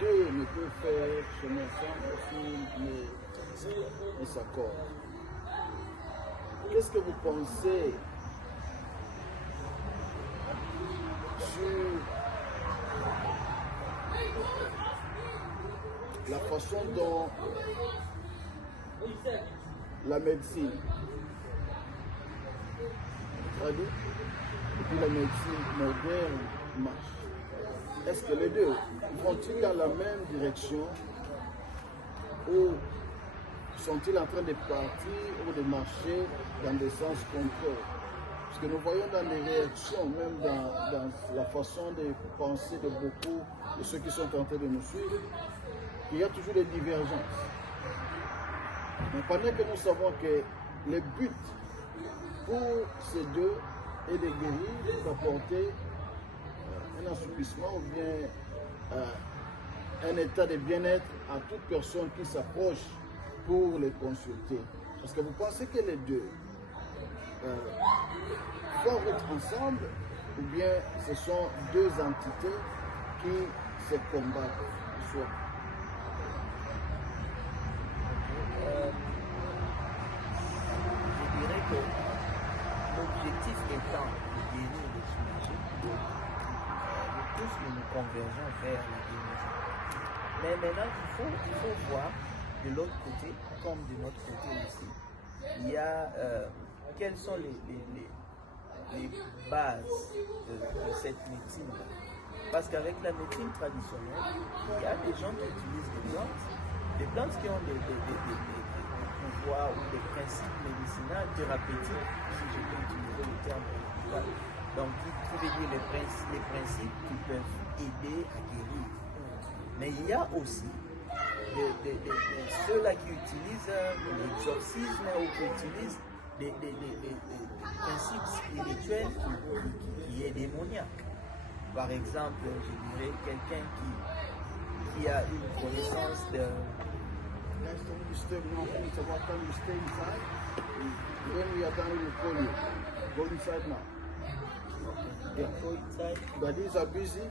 deux ne peuvent faire chemin ensemble s'ils s'accordent. Qu'est-ce que vous pensez sur la façon dont la médecine traduit et puis la médecine moderne marche? Est-ce que les deux vont-ils dans la même direction ou sont-ils en train de partir ou de marcher dans des sens contraires? Parce que nous voyons dans les réactions, même dans la façon de penser de beaucoup de ceux qui sont en train de nous suivre, qu'il y a toujours des divergences. Mais pendant que nous savons que le but pour ces deux est de guérir, d'apporter un assouplissement ou bien un état de bien-être à toute personne qui s'approche pour les consulter. Parce que vous pensez que les deux doivent être ensemble ou bien ce sont deux entités qui se combattent soit. Je dirais que l'objectif étant de guérir les sujets, nous tous nous convergeons vers la guérison. Mais maintenant, il faut voir de l'autre côté, comme de notre côté aussi, il y a quelles sont les bases de cette médecine-là. Parce qu'avec la médecine traditionnelle, il y a des gens qui utilisent des plantes qui ont des pouvoirs ou des principes médicinaux, thérapeutiques, si je peux utiliser le terme médical. Donc, qui veut dire les principes qui peuvent aider à guérir. Mais il y a aussi ceux-là qui utilisent l'exorcisme ou qui utilisent des principes spirituels qui est démoniaque. Par exemple, je dirais quelqu'un qui a une connaissance de... Next time you step now, it's about time you stay inside. When we are done, we will call you. Go inside now. Okay. Yeah. Go inside. But these are busy.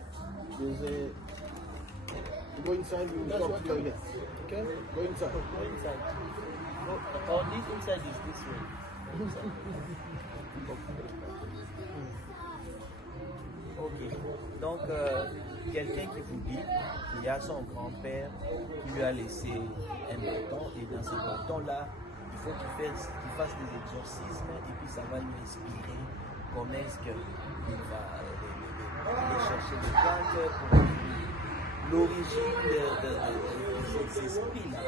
There's a... Go inside, we will talk to you again. Okay? Go inside. Go inside. Oh, this inside is this way. Inside. Ok. Donc, quelqu'un qui vous dit qu'il y a son grand-père qui lui a laissé un bâton et dans ce bâton-là, il faut qu'il fasse des exorcismes et puis ça va lui inspirer comment est-ce qu'il va aller chercher des plantes pour l'origine de ces esprits-là.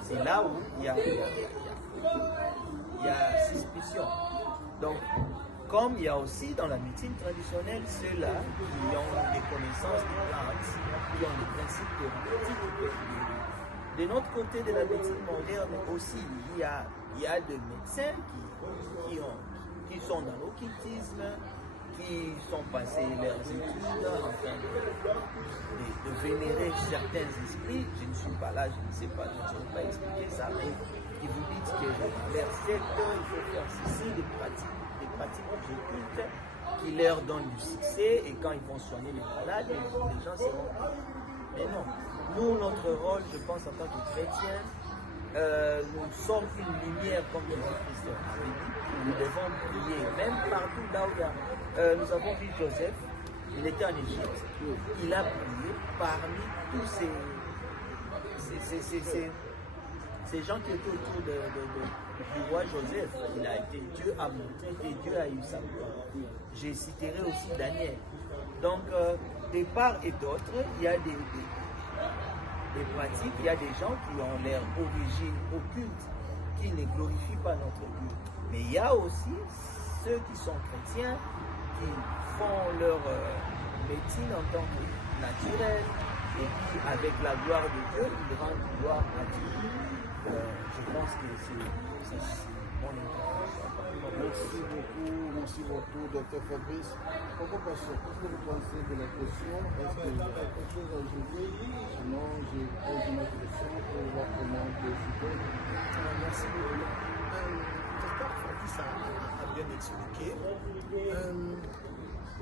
C'est là où il y a suspicion. Donc, comme il y a aussi dans la médecine traditionnelle ceux-là qui ont des connaissances des plantes, qui ont des principes thérapeutiques. De notre côté de la médecine moderne aussi, il y a des médecins qui sont dans l'occultisme, qui sont passés leurs études afin de vénérer certains esprits. Je ne suis pas là, je ne sais pas, je ne sais pas expliquer ça, mais qui vous disent que vers secte, il faut faire ceci, des pratiques occultes qui leur donnent du succès et quand ils vont soigner les malades, les gens seront... Mais non, nous, notre rôle, je pense, en tant que chrétiens, nous sommes une lumière, comme Jésus-Christ avait dit. Nous devons prier, même partout là où il y a... nous avons vu Joseph, il était en Égypte, il a prié parmi tous ces gens qui étaient autour du roi Joseph. Dieu a montré et Dieu a eu sa gloire. Je citerai aussi Daniel. Donc, de part et d'autre, il y a des pratiques, il y a des gens qui ont leur origine occulte, qui ne glorifient pas notre Dieu. Mais il y a aussi ceux qui sont chrétiens, qui font leur médecine en tant que naturelle, et puis avec la gloire de Dieu, ils rendent gloire à Dieu. Je pense que c'est mon intervention. Merci beaucoup, Dr Fabrice. Qu'est-ce que vous pensez de la question? Est-ce qu'il y a quelque chose à ajouter? Sinon, j'ai pose une autre question pour voir comment décider. Merci beaucoup. Dr Fabrice a bien expliqué.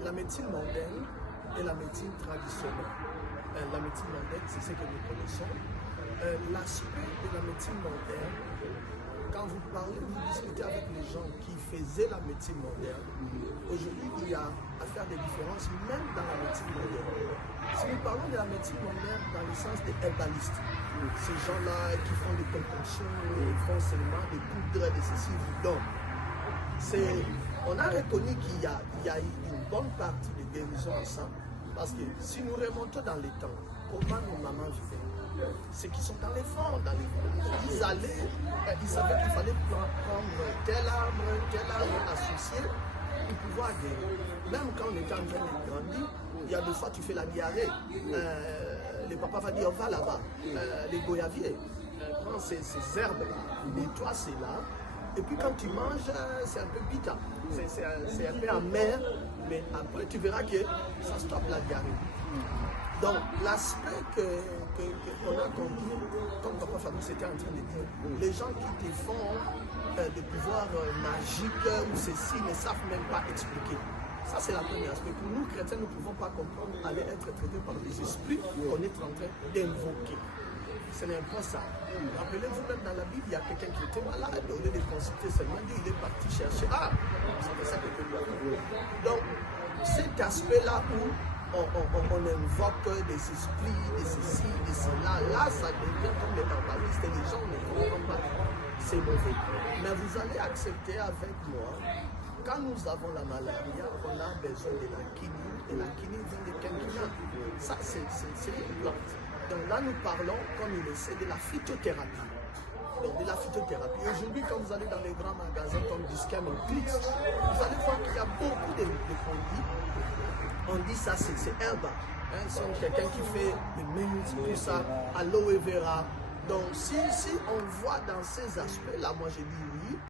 La médecine moderne et la médecine traditionnelle. la médecine moderne, c'est ce que nous connaissons. L'aspect de la médecine moderne, quand vous parlez, vous discutez avec les gens qui faisaient la médecine moderne, aujourd'hui il y a à faire des différences même dans la médecine moderne. Si nous parlons de la médecine moderne dans le sens des herbalistes, ces gens-là qui font des concoctions, ils font seulement des poudres, des ceci, du don. On a reconnu qu'il y a une bonne partie de guérison en ça, parce que si nous remontons dans les temps, comment nos mamans vivaient, ceux qui sont dans les fonds, dans les villages, ils allaient, ils savaient qu'il fallait prendre tel arbre associé pour pouvoir guérir. Même quand on était en train de grandir, il y a des fois tu fais la diarrhée, le papa va dire va là-bas, les goyaviers, prends ces herbes-là, nettoie celles-là, et puis quand tu manges, c'est un peu bitter, c'est un peu amer, mais après tu verras que ça stoppe la diarrhée. Donc l'aspect qu'on a compris, comme papa Fabrice était en train de dire, les gens qui te font des pouvoirs magiques ou ceci ne savent même pas expliquer. Ça, c'est la première aspect. Pour nous, chrétiens, nous ne pouvons pas comprendre aller être traités par des esprits qu'on est en train d'invoquer. Ce n'est pas ça. Rappelez-vous, même dans la Bible, il y a quelqu'un qui était malade. Au lieu de consulter seulement Dieu, il est parti chercher. Ah, c'est ça que Dieu lui a fait. Donc, cet aspect-là où on invoque des esprits, de ceci, de cela, là, ça devient comme les herbalistes et les gens ne comprennent pas. C'est mauvais. Mais vous allez accepter avec moi. Quand nous avons la malaria, on a besoin de la quinine, et la quinine vient de quinquina. Ça, c'est une plante. Donc là, nous parlons, comme il le sait, de la phytothérapie. Donc de la phytothérapie. Aujourd'hui, quand vous allez dans les grands magasins comme Discam et Clix, vous allez voir qu'il y a beaucoup de produits. On dit ça, c'est herbe. Hein, c'est quelqu'un qui fait le mint, tout ça, aloe vera. Donc si on voit dans ces aspects-là, moi je dis oui.